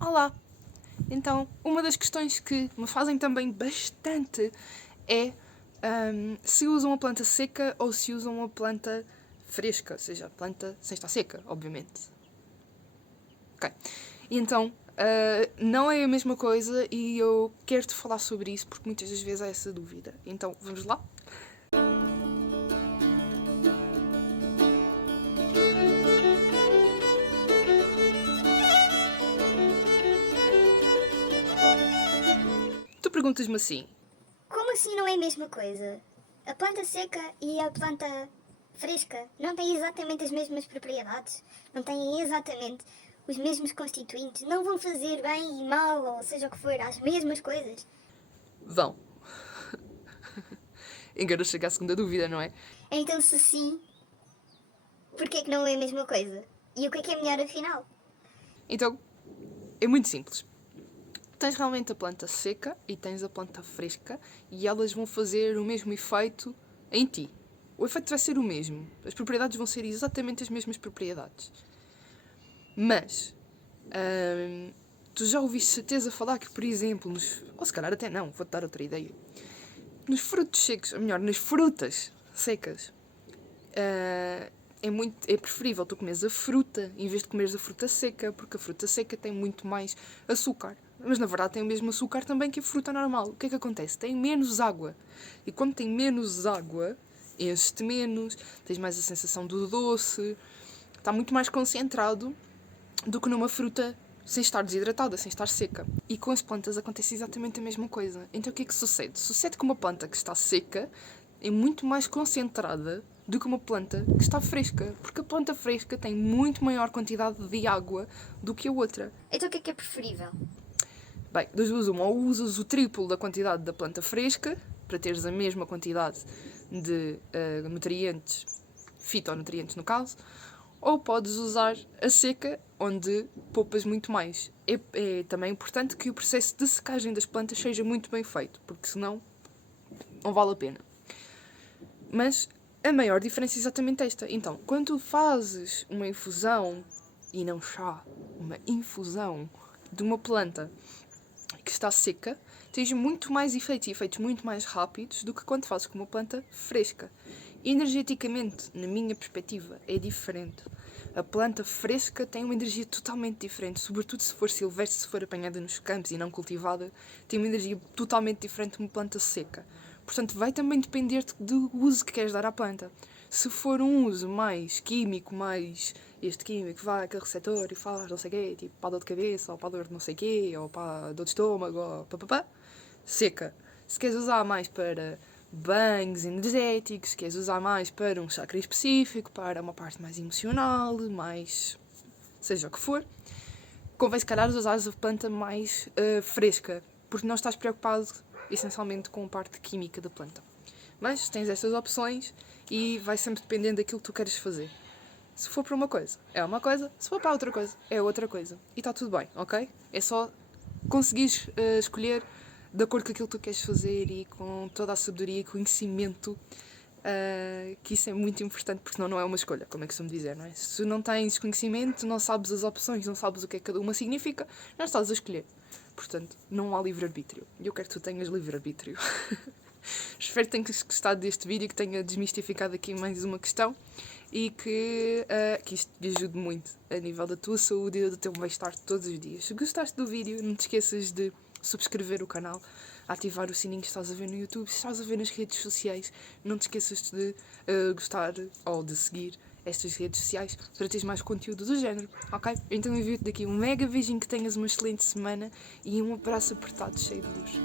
Olá! Então, uma das questões que me fazem também bastante é se usam uma planta seca ou se usam uma planta fresca, ou seja, a planta sem estar seca, obviamente. Ok. E então, não é a mesma coisa e eu quero-te falar sobre isso porque muitas das vezes há essa dúvida. Então, vamos lá? Tu perguntas-me assim: Como assim não é a mesma coisa? A planta seca e a planta fresca não têm exatamente as mesmas propriedades, não têm exatamente os mesmos constituintes, não vão fazer bem e mal, ou seja o que for, às mesmas coisas. vão. Engano chegar à segunda dúvida, não é? Então, se sim, porquê é que não é a mesma coisa? E o que é melhor afinal? Então, é muito simples. Tens realmente a planta seca e tens a planta fresca e elas vão fazer o mesmo efeito em ti. O efeito vai ser o mesmo. As propriedades vão ser exatamente as mesmas propriedades. Mas, tu já ouviste certeza falar que, por exemplo, ou se calhar até não, vou-te dar outra ideia. Nos frutos secos, ou melhor, nas frutas secas, é preferível tu comeres a fruta em vez de comeres a fruta seca, porque a fruta seca tem muito mais açúcar. Mas na verdade tem o mesmo açúcar também que a fruta normal. O que é que acontece? Tem menos água. E quando tem menos água, enche-te menos, tens mais a sensação do doce, está muito mais concentrado do que numa fruta sem estar desidratada, sem estar seca. E com as plantas acontece exatamente a mesma coisa. Então o que é que sucede? Sucede que uma planta que está seca é muito mais concentrada do que uma planta que está fresca, porque a planta fresca tem muito maior quantidade de água do que a outra. Então o que é preferível? Bem, das duas uma, ou usas o triplo da quantidade da planta fresca, para teres a mesma quantidade de nutrientes, fitonutrientes no caso, ou podes usar a seca, onde poupas muito mais. É também importante que o processo de secagem das plantas seja muito bem feito, porque senão não vale a pena. Mas a maior diferença é exatamente esta. Então, quando tu fazes uma infusão, e não chá, uma infusão de uma planta que está seca, tens muito mais efeitos e efeitos muito mais rápidos do que quando fazes com uma planta fresca. Energeticamente, na minha perspectiva, é diferente. A planta fresca tem uma energia totalmente diferente, sobretudo se for silvestre, se for apanhada nos campos e não cultivada, tem uma energia totalmente diferente de uma planta seca. Portanto, vai também depender do uso que queres dar à planta. Se for um uso mais químico, mais este químico vai aquele receptor e faz não sei o quê, tipo para a dor de cabeça, ou para a dor de não sei o quê, ou para a dor de estômago, ou papapá, seca. Se queres usar mais para banhos energéticos, se queres usar mais para um chakra específico, para uma parte mais emocional, mais seja o que for, convém se calhar usar a planta mais fresca, porque não estás preocupado essencialmente com a parte química da planta. Mas tens estas opções e vai sempre dependendo daquilo que tu queres fazer. Se for para uma coisa, é uma coisa. Se for para outra coisa, é outra coisa. E está tudo bem, ok? É só conseguires escolher de acordo com aquilo que tu queres fazer e com toda a sabedoria e conhecimento, que isso é muito importante, porque senão não é uma escolha, como é que costumo dizer, não é? Se tu não tens conhecimento, não sabes as opções, não sabes o que é que cada uma significa, não estás a escolher. Portanto, não há livre-arbítrio. E eu quero que tu tenhas livre-arbítrio. Espero que tenhas gostado deste vídeo, que tenha desmistificado aqui mais uma questão e que isto te ajude muito a nível da tua saúde e do teu bem-estar todos os dias. Se gostaste do vídeo, não te esqueças de subscrever o canal, ativar o sininho que estás a ver no YouTube. Se estás a ver nas redes sociais, não te esqueças de gostar ou de seguir estas redes sociais para teres mais conteúdo do género, ok? Então envio-te daqui um mega beijinho, que tenhas uma excelente semana e um abraço apertado cheio de luz.